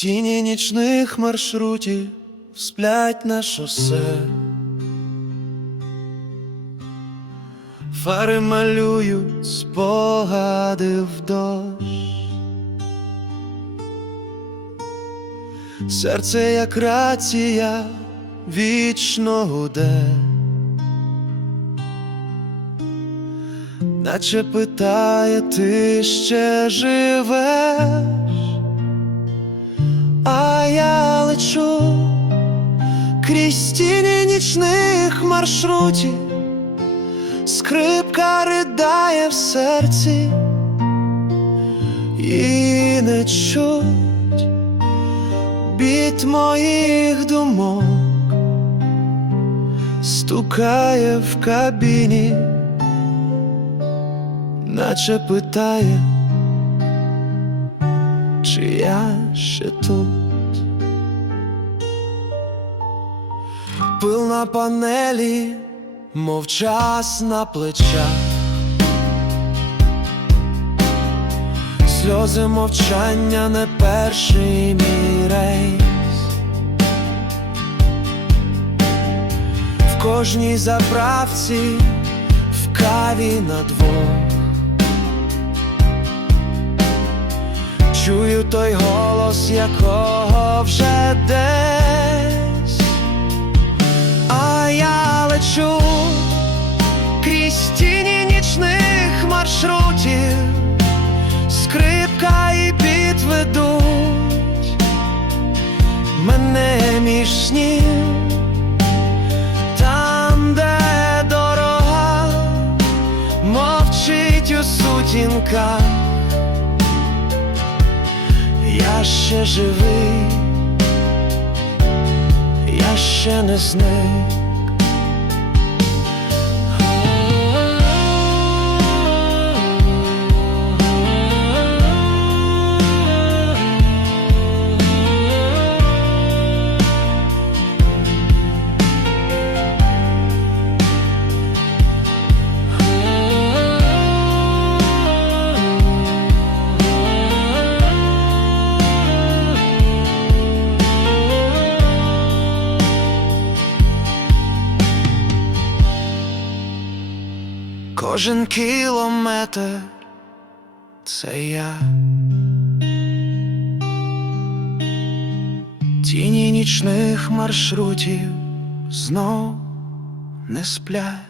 Тіні нічних маршрутів сплять на шосе. Фари малюють спогади в дощ. Серце, як рація, вічно гуде. Наче питає, ти ще живеш, крізь нічних маршрутів, скрипка ридає в серці. І не чуть біт моїх думок, стукає в кабіні наче питає, чи я ще тут. Пил на панелі, мов час на плечах, сльози мовчання не перший мій рейс. В кожній заправці, в каві на двох. Чую той голос, якого вже десь, мене там, де дорога мовчить у сутінках. Я ще живий, я ще не зник. Кожен кілометр це я. Тіні нічних маршрутів знов не сплять.